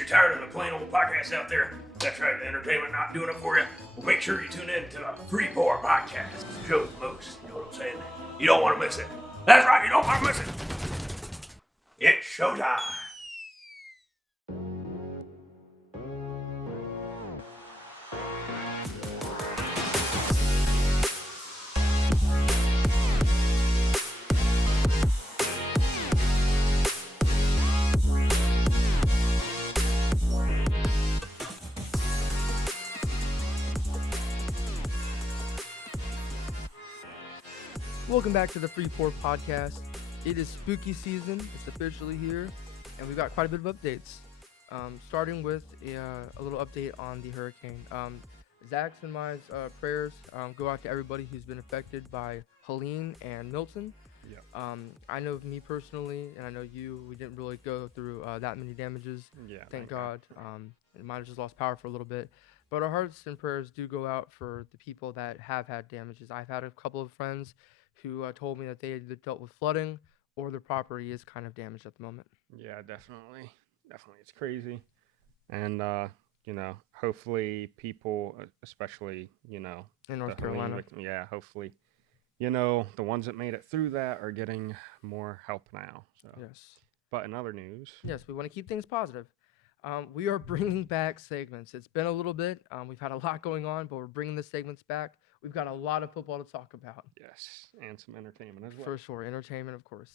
you're tired of the plain old podcast out there, that's right, the entertainment not doing it for you, well, make sure you tune in to the Free Pour Podcast. The show's the most, you know what I'm saying? You don't want to miss it. That's right, you don't want to miss it. It's showtime. Welcome back to the Free Pour Podcast. It is spooky season. It's officially here, and we've got quite a bit of updates. Starting with a little update on the hurricane. Zach's and my prayers go out to everybody who's been affected by Helene and Milton. Yeah. I know me personally, and I know you, we didn't really go through that many damages. Yeah. Thank God. Mine just lost power for a little bit. But our hearts and prayers do go out for the people that have had damages. I've had a couple of friends who told me that they had dealt with flooding or their property is kind of damaged at the moment. Yeah, definitely. It's crazy. And, hopefully people, especially, In North the Carolina. Helene victim, hopefully, the ones that made it through that are getting more help now. So. Yes. But in other news. Yes, we want to keep things positive. We are bringing back segments. It's been a little bit. We've had a lot going on, but we're bringing the segments back. We've got a lot of football to talk about. Yes, and some entertainment as well. For sure, entertainment, of course.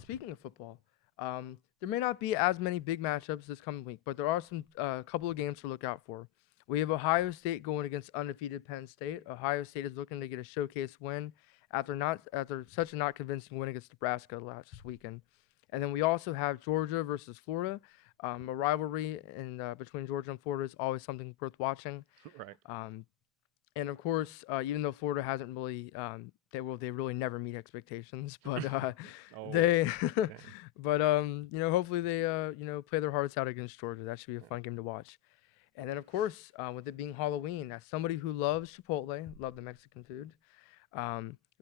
Speaking of football, there may not be as many big matchups this coming week, but there are some couple of games to look out for. We have Ohio State going against undefeated Penn State. Ohio State is looking to get a showcase win after such a not convincing win against Nebraska last weekend. And then we also have Georgia versus Florida. A rivalry between Georgia and Florida is always something worth watching. Right. And of course, even though Florida hasn't really, they really never meet expectations, but hopefully they play their hearts out against Georgia. That should be a fun game to watch. And then of course, with it being Halloween, as somebody who loves Chipotle, love the Mexican food,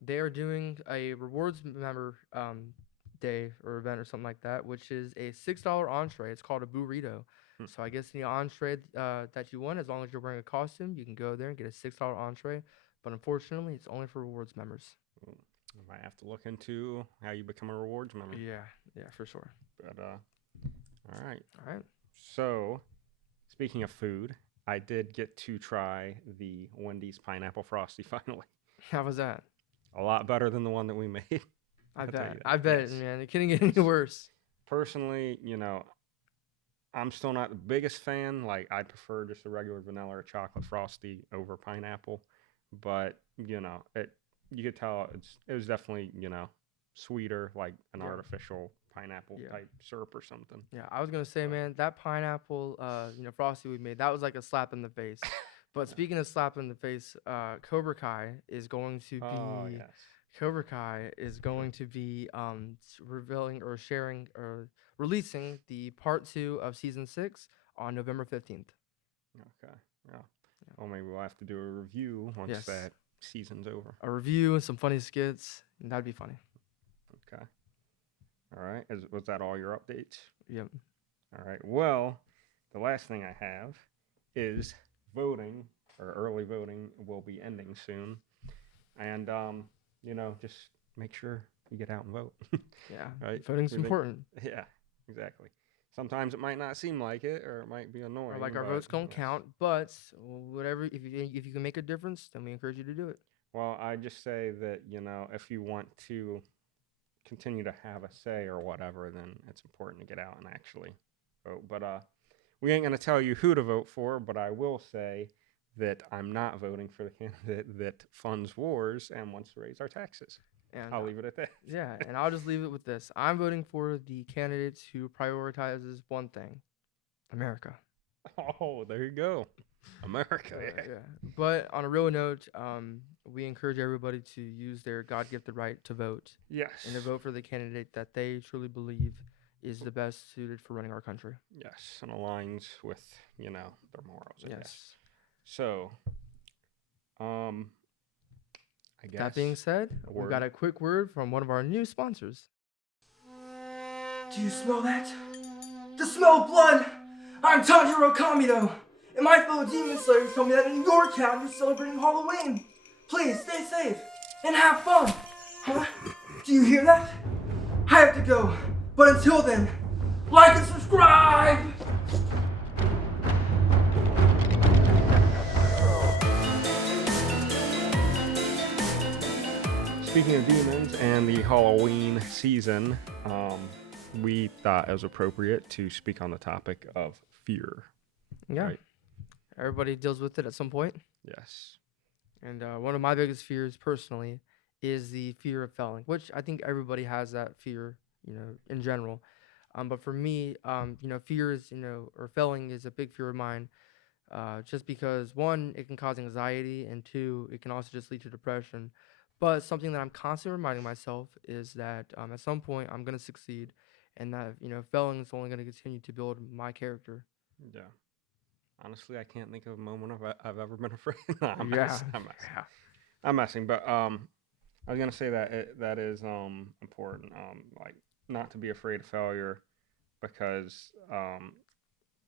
they are doing a rewards member day or event or something like that, which is a $6 entree. It's called a burrito. So I guess the entree that you want, as long as you're wearing a costume, you can go there and get a $6 entree. But unfortunately, it's only for rewards members. You might have to look into how you become a rewards member. Yeah, for sure. But all right. So, speaking of food, I did get to try the Wendy's pineapple frosty finally. How was that? A lot better than the one that we made. I bet, man. It couldn't get any worse. Personally, I'm still not the biggest fan. Like, I prefer just a regular vanilla or chocolate frosty over pineapple. But, you could tell it was definitely, sweeter, like an artificial pineapple type syrup or something. Yeah, I was going to say, man, that pineapple, frosty we made, that was like a slap in the face. But speaking of slap in the face, Cobra Kai is going to be... Oh, yes. Cobra Kai is going to be revealing or sharing or releasing the part 2 of season 6 on November 15th. Okay. Yeah. Well, maybe we'll have to do a review once that season's over. A review and some funny skits. That'd be funny. Okay. All right. Was that all your updates? Yep. All right. Well, the last thing I have is voting, or early voting will be ending soon. And, just make sure you get out and vote. Yeah. Right? Voting's important. Yeah, exactly. Sometimes it might not seem like it, or it might be annoying. Or like our votes don't count, but whatever, if you can make a difference, then we encourage you to do it. Well, I just say that, if you want to continue to have a say or whatever, then it's important to get out and actually vote. But we ain't going to tell you who to vote for, but I will say that I'm not voting for the candidate that funds wars and wants to raise our taxes. And I'll leave it at that. Yeah, and I'll just leave it with this. I'm voting for the candidates who prioritizes one thing: America. Oh, there you go. America. Yeah. But on a real note, we encourage everybody to use their God-gifted right to vote. Yes. And to vote for the candidate that they truly believe is the best suited for running our country. Yes, and aligns with, their morals, I yes. guess. So, I guess. That being said, we've got a quick word from one of our new sponsors. Do you smell that? The smell of blood! I'm Tanjiro Kamido, and my fellow demon slayers told me that in your town you're celebrating Halloween. Please stay safe and have fun. Huh? Do you hear that? I have to go, but until then, like and subscribe! Speaking of demons and the Halloween season, we thought it was appropriate to speak on the topic of fear. Yeah. Right? Everybody deals with it at some point. Yes. And one of my biggest fears personally is the fear of failing, which I think everybody has that fear, in general. But for me, fear is, or failing is a big fear of mine. Just because one, it can cause anxiety, and two, it can also just lead to depression. But something that I'm constantly reminding myself is that at some point I'm going to succeed, and that failing is only going to continue to build my character. Yeah. Honestly, I can't think of a moment I've ever been afraid. No, I'm Yeah. messing. I'm messing. But I was gonna say that that is important. Like not to be afraid of failure, because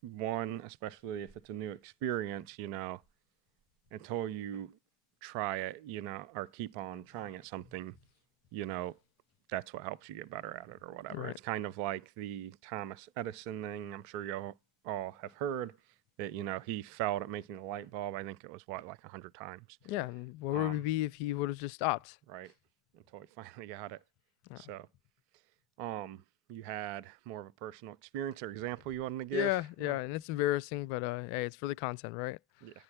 one, especially if it's a new experience, until you try it, or keep on trying at something, you know, that's what helps you get better at it or whatever. Right. It's kind of like the Thomas Edison thing. I'm sure you all have heard that, he failed at making the light bulb. I think it was like 100 times. Yeah. And where would we be if he would have just stopped? Right. Until he finally got it. Yeah. So, you had more of a personal experience or example you wanted to give? Yeah, and it's embarrassing, but hey, it's for the content, right? Yeah.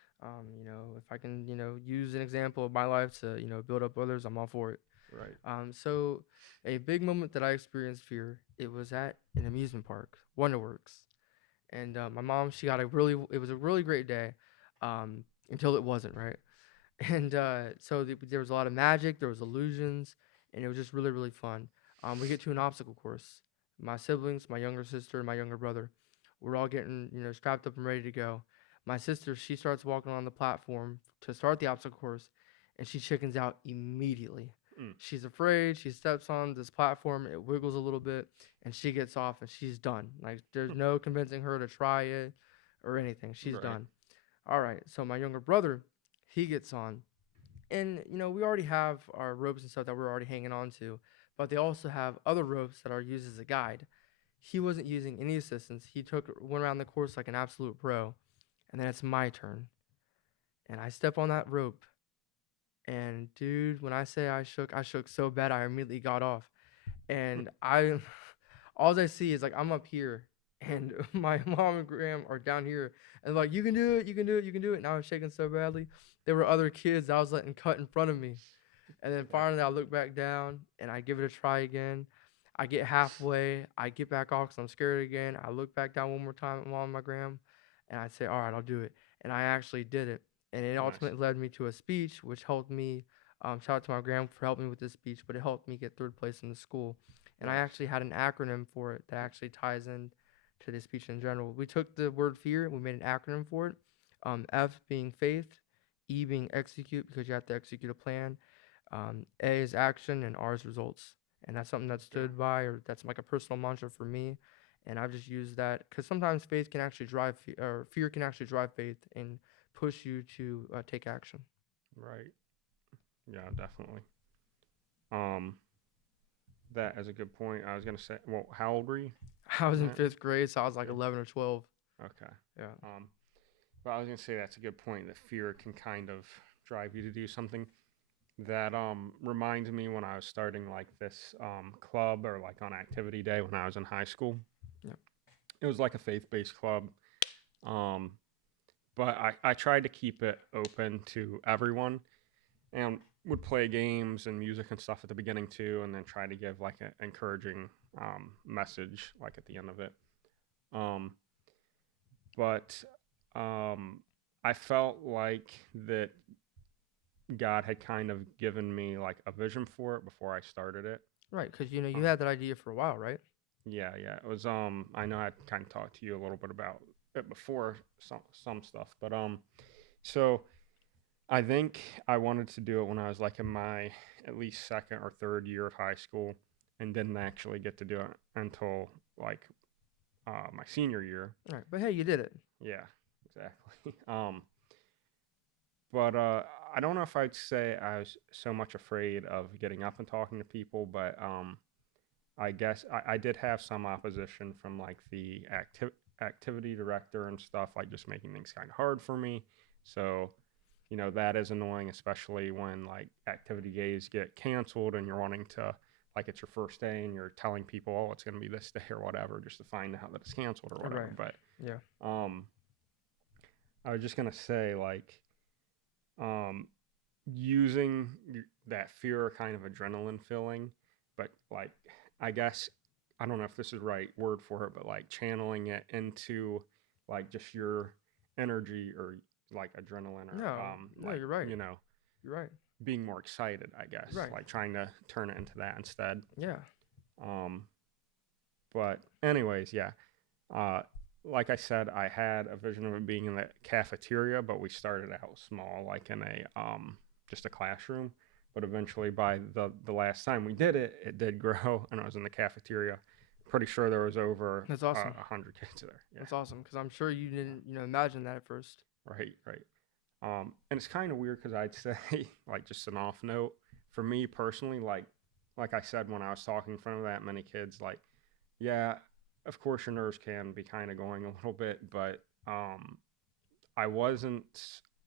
If I can, use an example of my life to, build up others, I'm all for it. Right. So a big moment that I experienced fear, it was at an amusement park, Wonderworks, and my mom, it was a really great day, until it wasn't, right? And so there was a lot of magic, there was illusions, and it was just really, really fun. We get to an obstacle course. My siblings, my younger sister, and my younger brother, we're all getting, strapped up and ready to go. My sister, she starts walking on the platform to start the obstacle course, and she chickens out immediately. Mm. She's afraid. She steps on this platform, it wiggles a little bit, and she gets off, and she's done. Like, there's no convincing her to try it or anything. She's Right. done. All right, so my younger brother, he gets on, and we already have our ropes and stuff that we're already hanging on to, but they also have other ropes that are used as a guide. He wasn't using any assistance. He went around the course like an absolute pro, and then it's my turn, and I step on that rope, and dude, when I say I shook so bad I immediately got off, and all I see is like I'm up here, and my mom and Graham are down here, and they're like, you can do it, you can do it, you can do it. And I was shaking so badly. There were other kids that I was letting cut in front of me, and then finally I look back down and I give it a try again. I get halfway, I get back off because I'm scared again. I look back down one more time at mom and my Graham, and I say, all right, I'll do it. And I actually did it. And it Nice. ultimately led me to a speech, which helped me. Shout out to my Graham for helping me with this speech, but it helped me get third place in the school. And I Nice. actually had an acronym for it that actually ties in to this speech in general. We took the word fear and we made an acronym for it. F being faith, E being execute because you have to execute a plan. A is action, and R is results. And that's something that stood by, or that's like a personal mantra for me. And I've just used that because sometimes faith can actually drive, or fear can actually drive faith and push you to take action. Right. Yeah, definitely. That is a good point. I was gonna say, well, how old were you? I was in Yeah. 5th grade, so I was like 11 or 12. Okay. Yeah. But I was gonna say that's a good point. That fear can kind of drive you to do something. That reminds me when I was starting like this club or like on activity day when I was in high school. Yeah. It was like a faith-based club. But I tried to keep it open to everyone and would play games and music and stuff at the beginning too, and then try to give like an encouraging message like at the end of it. But I felt like that God had kind of given me like a vision for it before I started it. Right, because you had that idea for a while, right? Yeah. It was I know I kind of talked to you a little bit about it before some stuff, but so I think I wanted to do it when I was like in my at least second or third year of high school, and didn't actually get to do it until like my senior year. All right, but hey, you did it. Yeah, exactly. But I don't know if I'd say I was so much afraid of getting up and talking to people, but I guess I did have some opposition from like the activity director and stuff, like just making things kind of hard for me. So, that is annoying, especially when like activity days get canceled and you're wanting to, like, it's your first day and you're telling people, oh, it's going to be this day or whatever, just to find out that it's canceled or whatever. Right. But Yeah. I was just going to say, like, using that fear or kind of adrenaline feeling, but like, I guess, I don't know if this is the right word for it, but like channeling it into like just your energy or like adrenaline or No, like, you're right. You're right. being more excited, I guess, Right. like trying to turn it into that instead. Yeah. But anyways, yeah. Uh, like I said, I had a vision of it being in the cafeteria, but we started out small, like in a just a classroom. But eventually, by the last time we did it, it did grow, and I was in the cafeteria. Pretty sure there was over That's awesome. 100 kids there. Yeah. That's awesome because I'm sure you didn't, imagine that at first. Right, right. And it's kind of weird because I'd say, like, just an off note, for me personally, like I said, when I was talking in front of that many kids, like, yeah, of course your nerves can be kind of going a little bit, but I wasn't,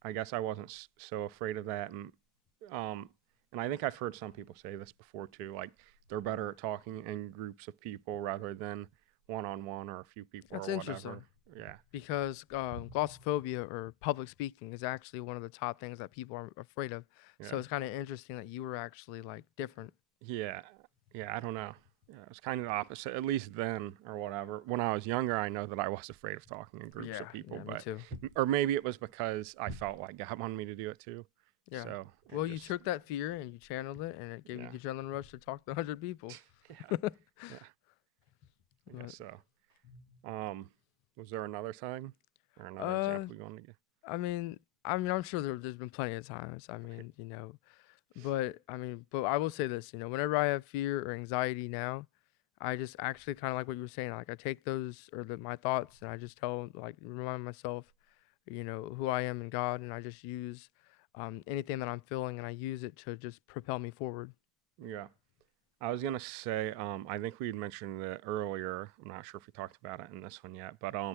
I guess I wasn't so afraid of that. And I think I've heard some people say this before too, like they're better at talking in groups of people rather than one-on-one or a few people That's or interesting. whatever. Yeah. Because glossophobia or public speaking is actually one of the top things that people are afraid of. So Yeah. it's kind of interesting that you were actually like different. Yeah. Yeah. I don't know. Yeah, it was kind of the opposite, at least then or whatever. When I was younger, I know that I was afraid of talking in groups of people, me but too. or maybe it was because I felt like God wanted me to do it too. Yeah. So Well, you took that fear and you channeled it, and it gave you Yeah. the adrenaline rush to talk to 100 people. Yeah. Yeah. I But, guess so. Was there another time or another uh, example you wanted to give? I'm sure there's been plenty of times. But I will say this, whenever I have fear or anxiety now, I just actually kind of like what you were saying. Like I take those or my thoughts and I just remind myself, who I am in God, and I just use anything that I'm feeling and I use it to just propel me forward. Yeah. I was gonna say, I think we had mentioned it earlier. I'm not sure if we talked about it in this one yet, but uh,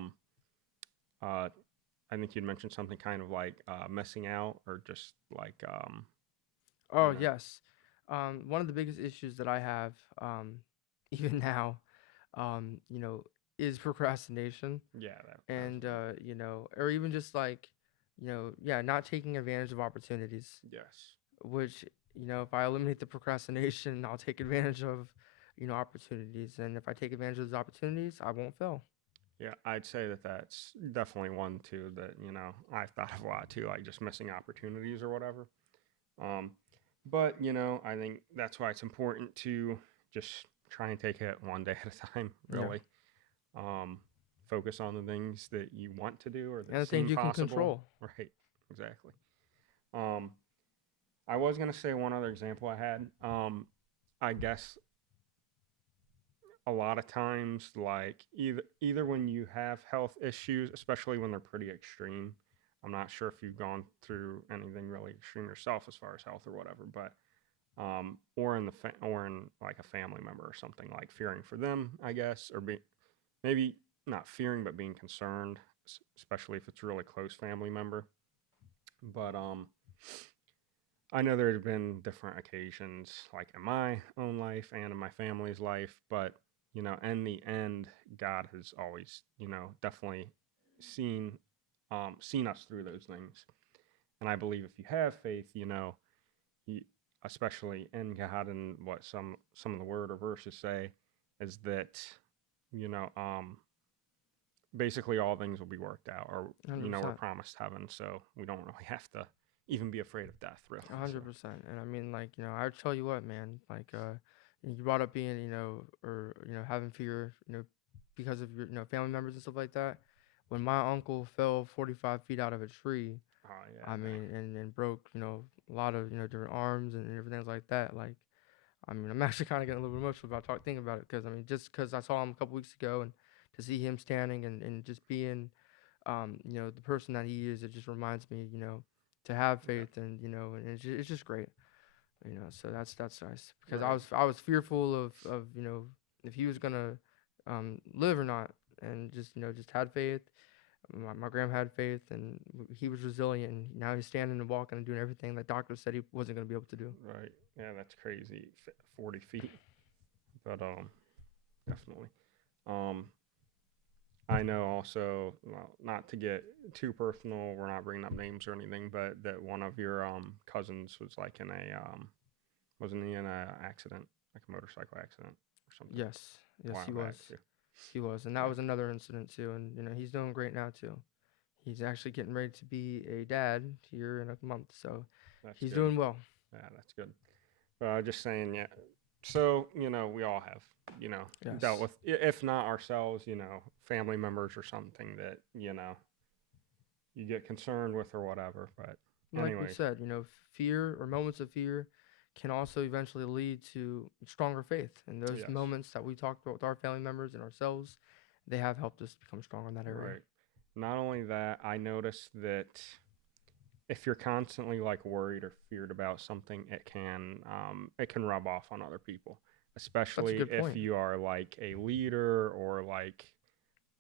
I think you'd mentioned something kind of like missing out or just like Oh, you know, yes. One of the biggest issues that I have, even now, um, you know, is procrastination. yeah, that was And, mine. or even just like, yeah, not taking advantage of opportunities, Yes. which, if I eliminate the procrastination, I'll take advantage of, opportunities. And if I take advantage of those opportunities, I won't fail. Yeah, I'd say that that's definitely one too that I've thought of a lot too, like just missing opportunities or whatever. Um, but I think that's why it's important to just try and take it one day at a time. Yeah. Really, um, focus on the things that you want to do or And that the seem things you can possible. control. Right. Exactly. Um, I was gonna say one other example I had. I guess a lot of times, like either when you have health issues, especially when they're pretty extreme. I'm not sure if you've gone through anything really extreme yourself as far as health or whatever, but or in or in like a family member or something, like fearing for them, I guess, or maybe not fearing but being concerned, especially if it's a really close family member. But I know there have been different occasions, like in my own life and in my family's life, but in the end, God has always, definitely seen seen us through those things. And I believe if you have faith, you, especially in God and what some of the word or verses say, is that you know basically all things will be worked out, or we're 100%. promised heaven, so we don't really have to even be afraid of death, really. So 100%. And I mean, like, I tell you what, man, like, you brought up being, or, having fear, because of your, family members and stuff like that. When my uncle fell 45 feet out of a tree, oh yeah, I mean, and broke, a lot of, different arms and everything like that. Like, I mean, I'm actually kind of getting a little bit emotional about thinking about it because, I mean, just because I saw him a couple weeks ago and to see him standing and just being, the person that he is, it just reminds me, to have faith and and it's just great, So that's nice because Right. I was fearful of if he was gonna live or not, and just had faith. My grandma had faith, and he was resilient. And now he's standing and walking and doing everything that doctors said he wasn't gonna be able to do. Right. Yeah, that's crazy. 40 feet. But definitely. Um, I know also, well, not to get too personal, we're not bringing up names or anything, but that one of your cousins was like in a wasn't he in a accident, like a motorcycle accident or something? Yes, A yes, while he back was. too. He was, and that Yeah, was another incident too. And he's doing great now too. He's actually getting ready to be a dad here in a month, so that's he's good. doing well. Yeah, that's good. But just saying, yeah. So we all have dealt Yes. with, if not ourselves, family members or something that you get concerned with or whatever. But Like we anyways, said, fear or moments of fear can also eventually lead to stronger faith. And those yes, moments that we talked about with our family members and ourselves, they have helped us become stronger in that area. right. Not only that, I noticed that if you're constantly like worried or feared about something, it can rub off on other people, That's a especially good if point. you are like a leader or like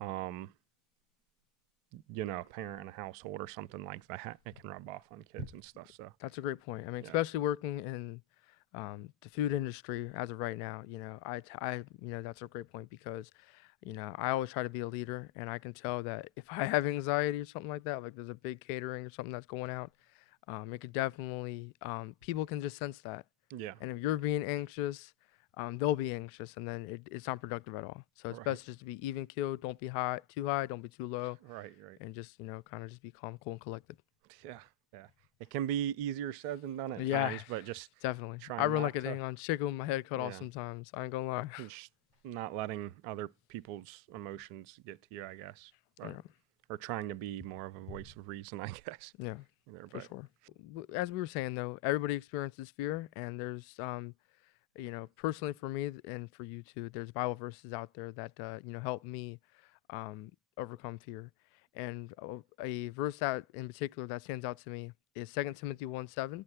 um parent in a household or something like that. It can rub off on kids and stuff. So That's a great point. I mean, yeah, especially working in the food industry as of right now, that's a great point because, I always try to be a leader, and I can tell that if I have anxiety or something like that, like there's a big catering or something that's going out, it could definitely, people can just sense that. yeah, And if you're being anxious, they'll be anxious, and then it's not productive at all. So it's right, best just to be even keeled. Don't be too high, don't be too low, right, right. and just, kind of just be calm, cool, and collected. Yeah, yeah. It can be easier said than done at Yeah, times, but just definitely. I trying run like not a to, dang on chicken with my head cut off yeah, sometimes. I ain't gonna lie. just not letting other people's emotions get to you, I guess, but Yeah, or trying to be more of a voice of reason, I guess. yeah, There, for but sure. As we were saying though, everybody experiences fear, and there's personally for me and for you too, there's Bible verses out there that help me overcome fear. And a verse that in particular that stands out to me is 2 Timothy 1:7,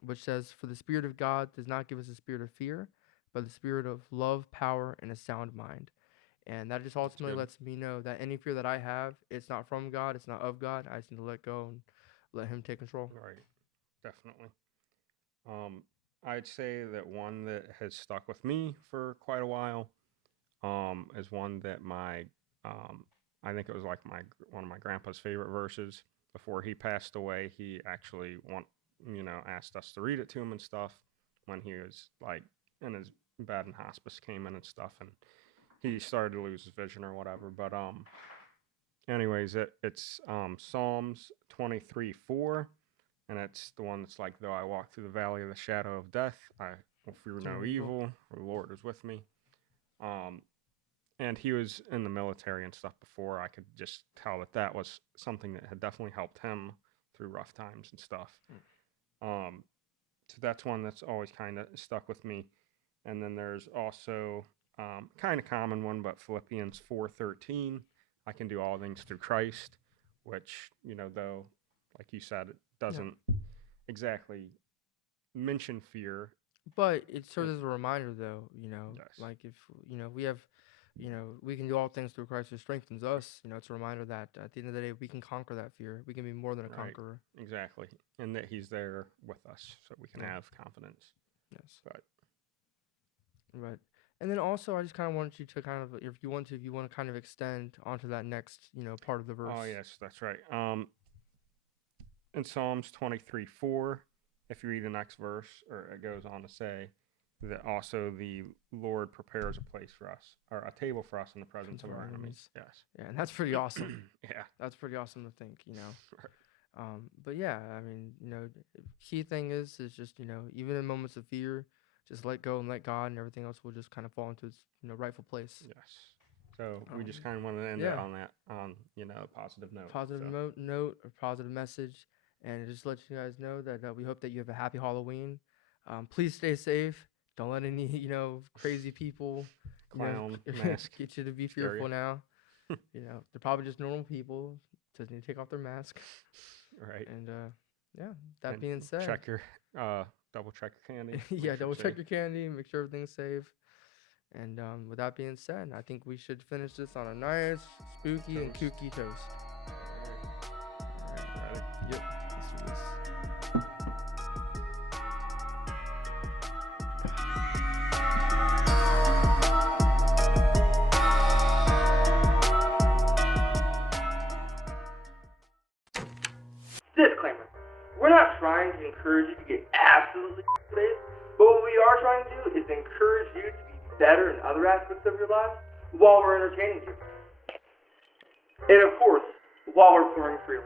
which says, "For the Spirit of God does not give us a spirit of fear, but the spirit of love, power, and a sound mind." And that just that's ultimately good. lets me know that any fear that I have, it's not from God, it's not of God. I just need to let go and let Him take control. Right, definitely. Um, I'd say that one that has stuck with me for quite a while is one that um, I think it was like one of my grandpa's favorite verses. Before he passed away, he actually asked us to read it to him and stuff when he was like in his bed in hospice, came in and stuff, and he started to lose his vision or whatever. But anyways, it's Psalms 23:4, and it's the one that's like, though I walk through the valley of the shadow of death, I will fear no evil, for the Lord is with me. Um, and he was in the military and stuff before. I could just tell that was something that had definitely helped him through rough times and stuff. Um, so that's one that's always kind of stuck with me. And then there's also kind of common one, but Philippians 4:13. I can do all things through Christ, which though, like you said, it Yeah. doesn't exactly mention fear. But it serves It, as a reminder, though, yes, like if, we have, we can do all things through Christ who strengthens us. It's a reminder that at the end of the day, we can conquer that fear. We can be more than a right, conqueror. exactly, and that He's there with us, so we can Yeah. have confidence. Yes. But Right. And then also, I just kind of wanted you to kind of, if you want to kind of extend onto that next, part of the verse. oh yes, that's right. In Psalms 23:4, if you read the next verse, or it goes on to say that also the Lord prepares a place for us, or a table for us in the presence of our enemies. Yes. Yeah, and that's pretty awesome. Yeah. That's pretty awesome to think. But yeah, I mean, key thing is just, even in moments of fear, just let go and let God, and everything else will just kind of fall into its, rightful place. Yes. So we just Um, kind of wanted to end it yeah, on that, a positive note. positive So note or positive message, and just let you guys know that we hope that you have a happy Halloween. Please stay safe. Don't let any, crazy people, clown mask get you to be scare you. fearful now. You know, they're probably just normal people. Just need to take off their mask. Right. And yeah, that And being said, check your double check your candy. yeah, make sure double it's check safe. your candy, make sure everything's safe. And with that being said, I think we should finish this on a nice, spooky, and Toast. kooky toast. All right. Ready? Yep. Let's do this. Disclaimer. We're not trying to encourage you to get absolutely based, but what we are trying to do is encourage you to be better in other aspects of your life while we're entertaining you. And of course, while we're pouring freely.